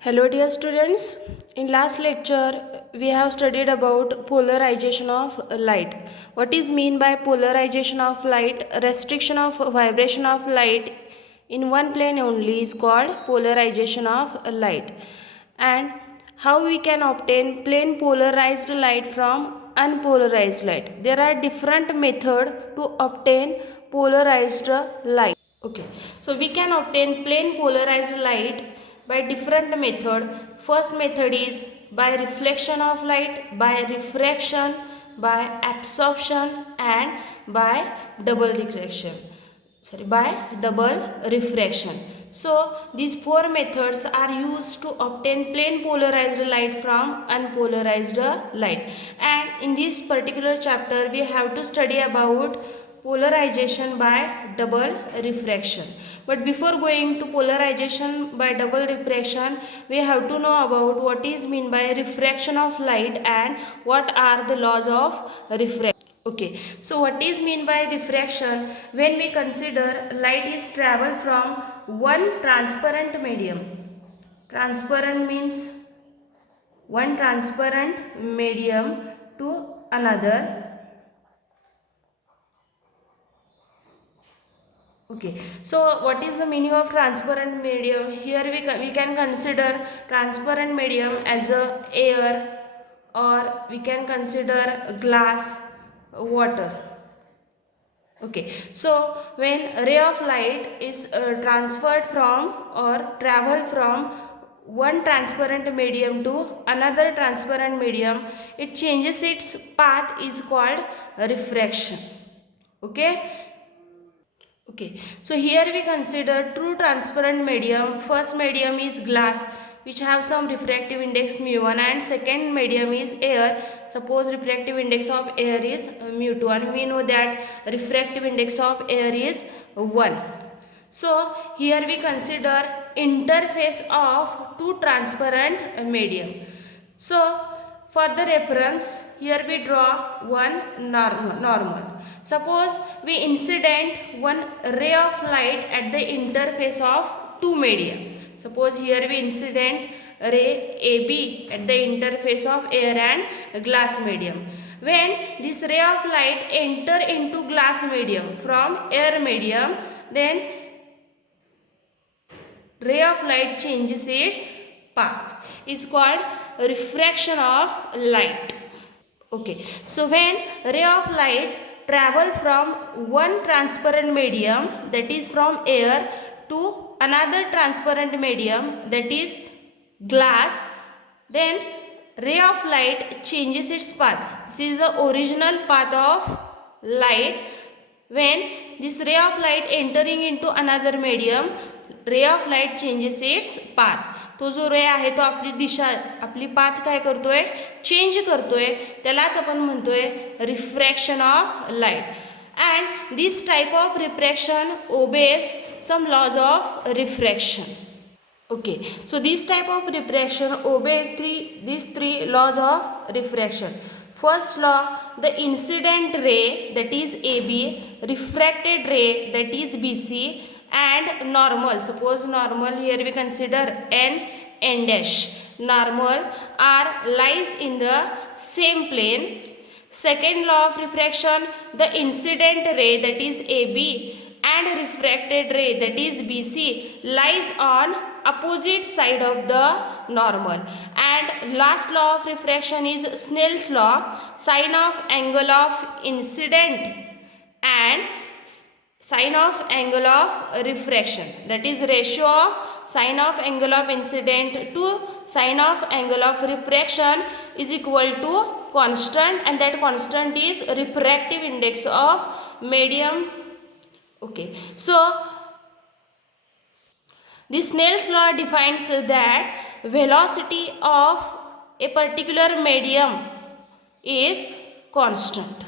Hello dear students, in last lecture we have studied about polarization of light. What is mean by polarization of light? Restriction of vibration of light in one plane only is called polarization of light. And how we can obtain plane polarized light from unpolarized light? There are different methods to obtain polarized light. Okay, so we can obtain plane polarized light by different method. First method is by reflection of light, by refraction, by absorption, and by double refraction. By double refraction. So these four methods are used to obtain plane polarized light from unpolarized light. And in this particular chapter we have to study about polarization by double refraction. But before going to polarization by double refraction, we have to know about what is mean by refraction of light and what are the laws of refraction. Okay, so what is mean by refraction? When we consider light is travel from one transparent medium. Transparent means one transparent medium to another. Okay, so what is the meaning of transparent medium? Here we can consider transparent medium as a air, or we can consider glass, water. Okay, so when ray of light is transferred from or travel from one transparent medium to another transparent medium, it changes its path is called refraction. Okay. Okay, so here we consider true transparent medium. First medium is glass, which have some refractive index mu1, and second medium is air. Suppose refractive index of air is mu2, and we know that refractive index of air is 1. So here we consider interface of two transparent medium. So for the reference, here we draw one normal. Suppose we incident one ray of light at the interface of two media. Suppose here we incident ray AB at the interface of air and glass medium. When this ray of light enter into glass medium from air medium, then ray of light changes its path. Is called refraction of light. Okay, so when ray of light travel from one transparent medium, that is from air, to another transparent medium, that is glass, then ray of light changes its path. This is the original path of light. When this ray of light entering into another medium, ray of light changes its path. तो जो रे आहे तो आपली दिशा, आपली path काय करतोय, change करतोय. त्यालाच आपण म्हणतोय refraction of light. And this type of refraction obeys some laws of refraction. Okay, so this type of refraction obeys these three laws of refraction. First law, the incident ray, that is AB, refracted ray, that is BC, and normal. Suppose normal, here we consider N dash. Normal are lies in the same plane. Second law of refraction, the incident ray, that is AB, and refracted ray, that is BC, lies on opposite side of the normal. And last law of refraction is Snell's law, sine of angle of incident and sine of angle of refraction, that is ratio of sine of angle of incident to sine of angle of refraction is equal to constant, and that constant is refractive index of medium. Okay, so this Snell's law defines that velocity of a particular medium is constant,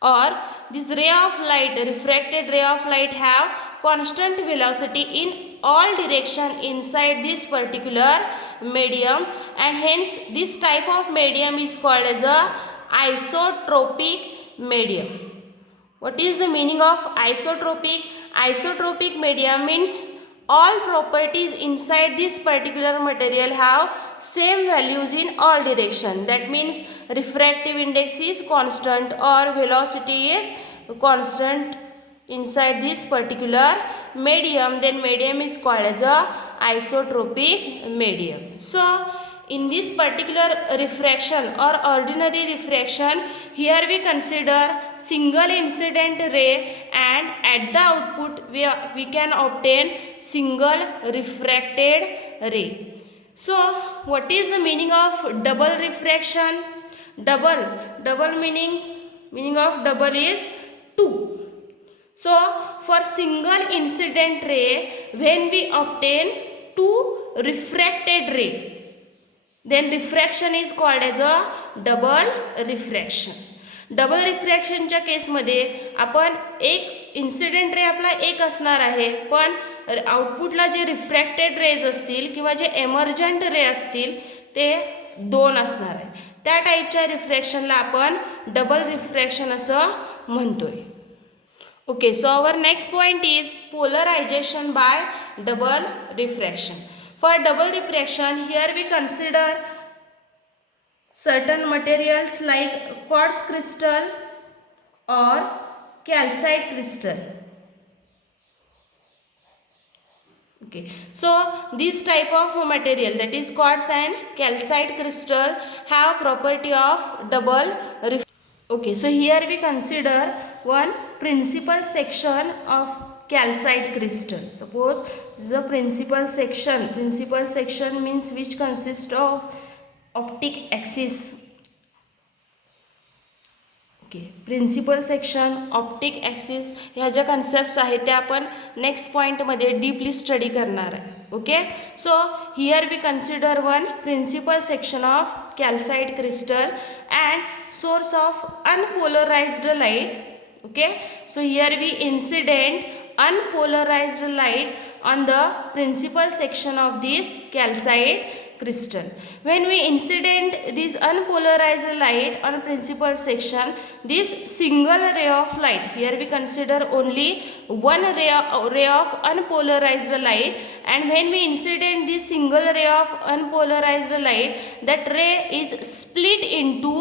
or this ray of light, refracted ray of light, have constant velocity in all direction inside this particular medium, and hence this type of medium is called as a isotropic medium. What is the meaning of isotropic? Isotropic medium means all properties inside this particular material have same values in all direction. That means refractive index is constant or velocity is constant inside this particular medium, then medium is called as a isotropic medium. So in this particular refraction or ordinary refraction, here we consider single incident ray, and at the output we can obtain single refracted ray. So what is the meaning of double refraction? Double meaning of double is 2. So for single incident ray, when we obtain 2 refracted ray, then refraction is called as a double refraction. Double रिफ्रॅक्शनच्या केसमध्ये आपण एक incident ray आपला एक असणार आहे, पण आउटपुटला जे refracted raise असतील किंवा जे एमर्जंट रे असतील ते 2 असणार आहे. त्या टाईपच्या रिफ्रॅक्शनला आपण डबल रिफ्रॅक्शन असं म्हणतोय. Okay, so our next point is polarisation by double refraction. For double refraction, here we consider certain materials like quartz crystal or calcite crystal. Okay, so this type of material, that is quartz and calcite crystal, have property of double refraction. Okay, so here we consider one principal section of calcite crystal. Suppose this is a principal section. Principal section means which consists of optic axis. Okay, principal section, optic axis ह्या ज्या concepts आहेत त्या आपण next point मध्ये deeply study करणार आहे. Okay, so here we consider one principal section of calcite crystal and source of unpolarised light. Okay, so here we incident unpolarized light on the principal section of this calcite crystal. When we incident this unpolarized light on principal section, this single ray of light, here we consider only one ray of unpolarized light, and when we incident this single ray of unpolarized light, that ray is split into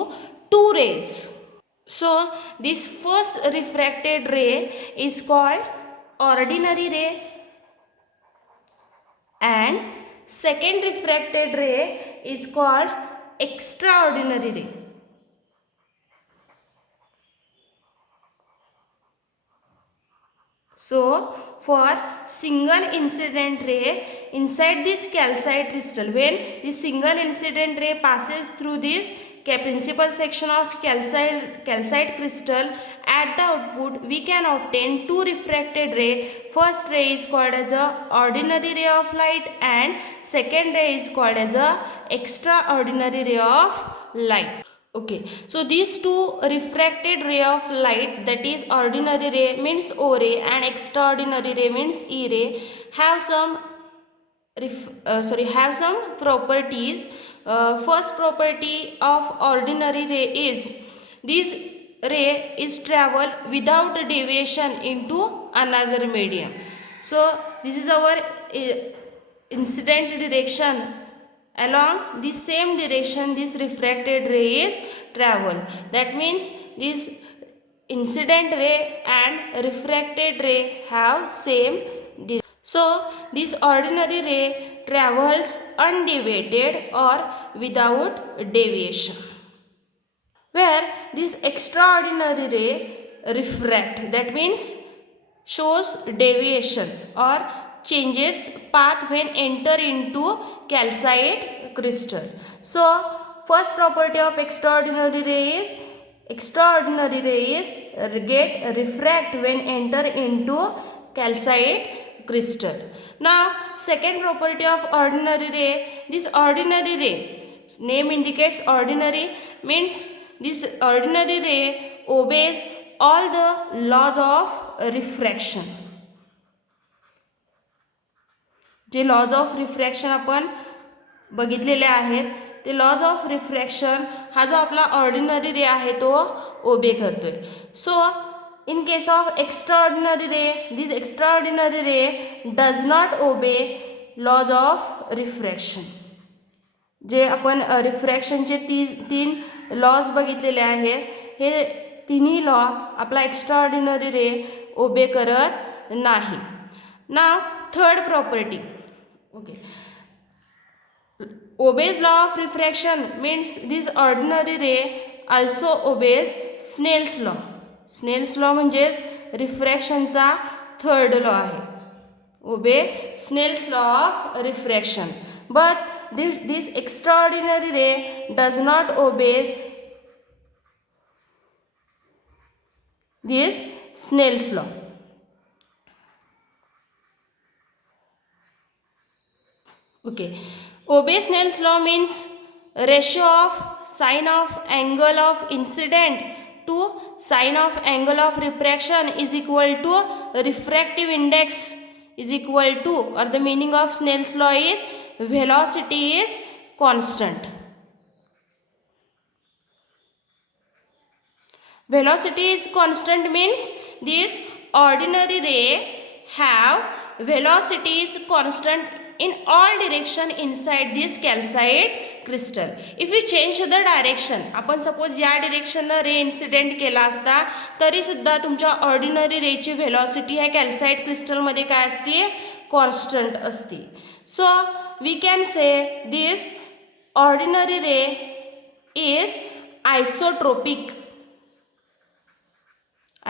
2 rays. So this first refracted ray is called ordinary ray, and second refracted ray is called extraordinary ray. So for single incident ray inside this calcite crystal, when this single incident ray passes through this principal section of calcite crystal, at the output we can obtain 2 refracted ray. First ray is called as a ordinary ray of light, and second ray is called as a extraordinary ray of light. Okay, so these 2 refracted ray of light, that is ordinary ray means O ray and extraordinary ray means E ray, have some properties. First property of ordinary ray is this ray is travel without deviation into another medium. So this is our incident direction. Along the same direction this refracted ray is travel. That means this incident ray and refracted ray have same direction. So this ordinary ray travels undeviated or without deviation, where this extraordinary ray refract, that means shows deviation or changes path when enter into calcite crystal. So first property of extraordinary ray is get refract when enter into calcite crystal. Now second property of ordinary ray, this ordinary ray, name indicates ordinary, means this ordinary ray obeys all the laws of refraction. जे laws of refraction आपण बघितलेले आहेत ते laws of refraction हा जो आपला ordinary रे आहे तो ओबे करतोय. सो in case of extraordinary ray, this extraordinary ray does not obey laws of refraction. जे आपण रिफ्रॅक्शनचे तीन लॉज बघितलेले आहेत, हे तिन्ही लॉ आपला एक्स्ट्राऑर्डिनरी रे ओबे करत नाही. नाव third property. Okay, obeys law of refraction means this ordinary ray also obeys Snell's law. Snell's law म्हणजेच रिफ्रॅक्शनचा थर्ड लॉ आहे. obey Snell's law of refraction, but this extraordinary ray does not obey this Snell's law. Okay, obey Snell's law means ratio of sine of angle of incident to sine of angle of refraction is equal to refractive index is equal to, or the meaning of Snell's law is velocity is constant. Velocity is constant means this ordinary ray have velocity is constant in all direction inside this calcite crystal. If we change the direction, आपण suppose या डायरेक्शनला ray incident केला असता तरी सुद्धा तुमच्या ordinary रेची velocity ह्या कॅल्साइट क्रिस्टलमध्ये काय असते, कॉन्स्टंट असते. So we can say this ordinary ray is isotropic.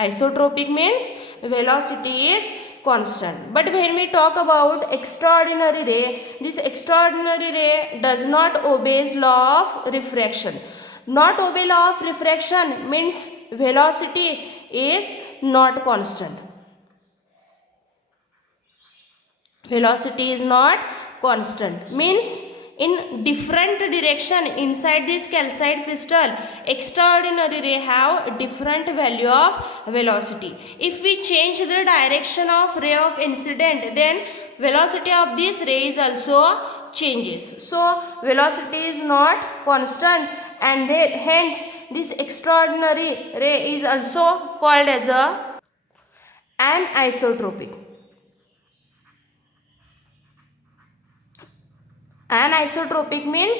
Isotropic means velocity is constant. But when we talk about extraordinary ray, this extraordinary ray does not obey law of refraction. Not obey law of refraction means velocity is not constant. Velocity is not constant means in different direction inside this calcite crystal, extraordinary ray have different value of velocity. If we change the direction of ray of incident, then velocity of this ray is also changes. So velocity is not constant, and then hence this extraordinary ray is also called as an isotropic. Anisotropic means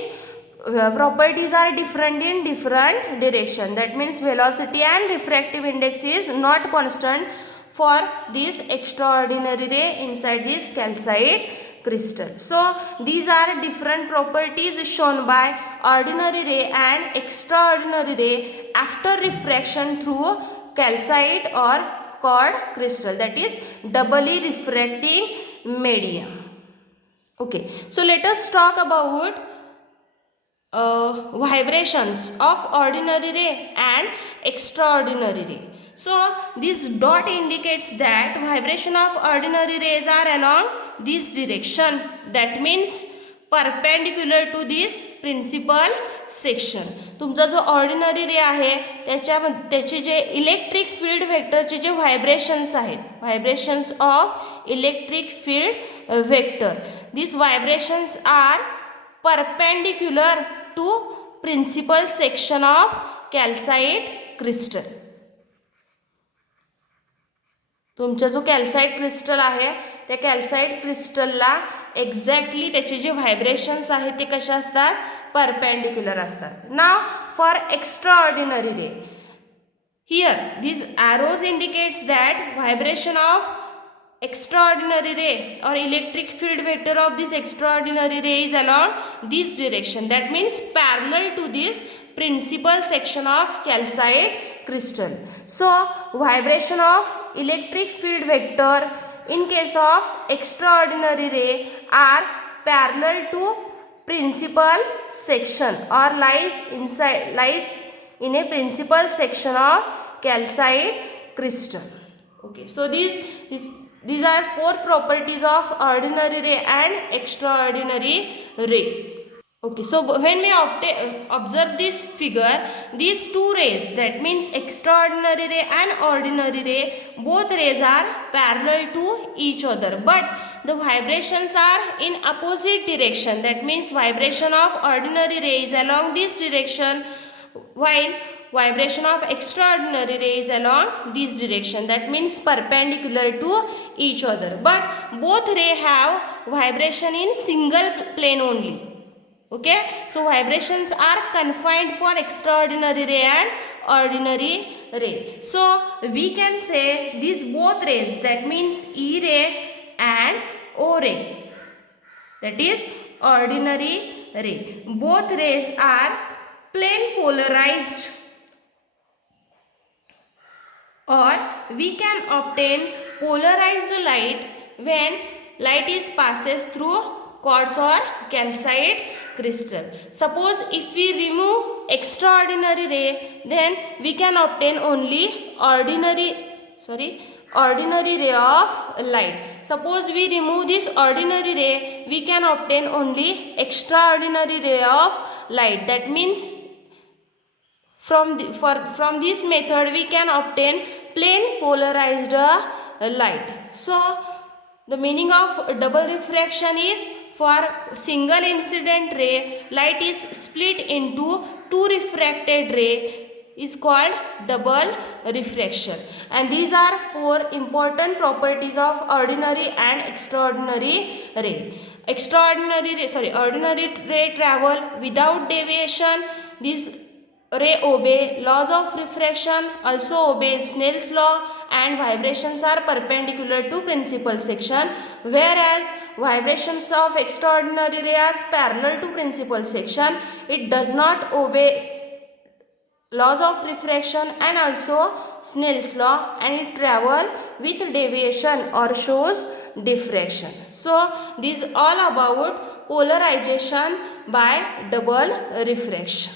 properties are different in different direction. That means velocity and refractive index is not constant for this extraordinary ray inside this calcite crystal. So these are different properties shown by ordinary ray and extraordinary ray after refraction through calcite or quartz crystal, that is doubly refracting medium. Okay, so let us talk about vibrations of ordinary ray and extraordinary ray. So this dot indicates that vibration of ordinary rays are along this direction, that means perpendicular to this principal section. तुमचा जो ordinary रे आहे त्याचे जे electric field वेक्टरचे जे vibrations आहेत, vibrations of electric field vector, these vibrations are perpendicular to principal section of calcite crystal. तुमचा जो calcite crystal आहे त्या कॅल्साइट क्रिस्टलला एक्झॅक्टली त्याचे जे व्हायब्रेशन्स आहेत ते कसे असतात, परपेंडिक्युलर असतात. Now for extraordinary ray, here these arrows indicates that vibration of extraordinary ray or electric field vector of this extraordinary ray is along this direction, that means parallel to this principal section of calcite crystal. So vibration of electric field vector in case of extraordinary ray are parallel to principal section or lies in a principal section of calcite crystal. Okay, so these are four properties of ordinary ray and extraordinary ray. Okay, so when we observe this figure, these two rays, that means extraordinary ray and ordinary ray, both rays are parallel to each other, but the vibrations are in opposite direction. That means vibration of ordinary ray is along this direction, while vibration of extraordinary ray is along this direction, that means perpendicular to each other, but both ray have vibration in single plane only. Okay, so vibrations are confined for extraordinary ray and ordinary ray. So we can say these both rays, that means E ray and O ray, that is ordinary ray, both rays are plane polarized, or we can obtain polarized light when light is passes through quartz or calcite crystal. Suppose if we remove extraordinary ray, then we can obtain only ordinary ray of light. Suppose we remove this ordinary ray, we can obtain only extraordinary ray of light. That means from this method we can obtain plane polarized light. So the meaning of double refraction is, for single incident ray, light is split into two refracted ray is called double refraction. And these are four important properties of ordinary and extraordinary ray. Ordinary ray travel without deviation. This ray obey laws of refraction, also obeys Snell's law, and vibrations are perpendicular to principal section, whereas vibrations of extraordinary ray are parallel to principal section. It does not obey laws of refraction and also Snell's law, and it travel with deviation or shows diffraction. So this is all about polarization by double refraction.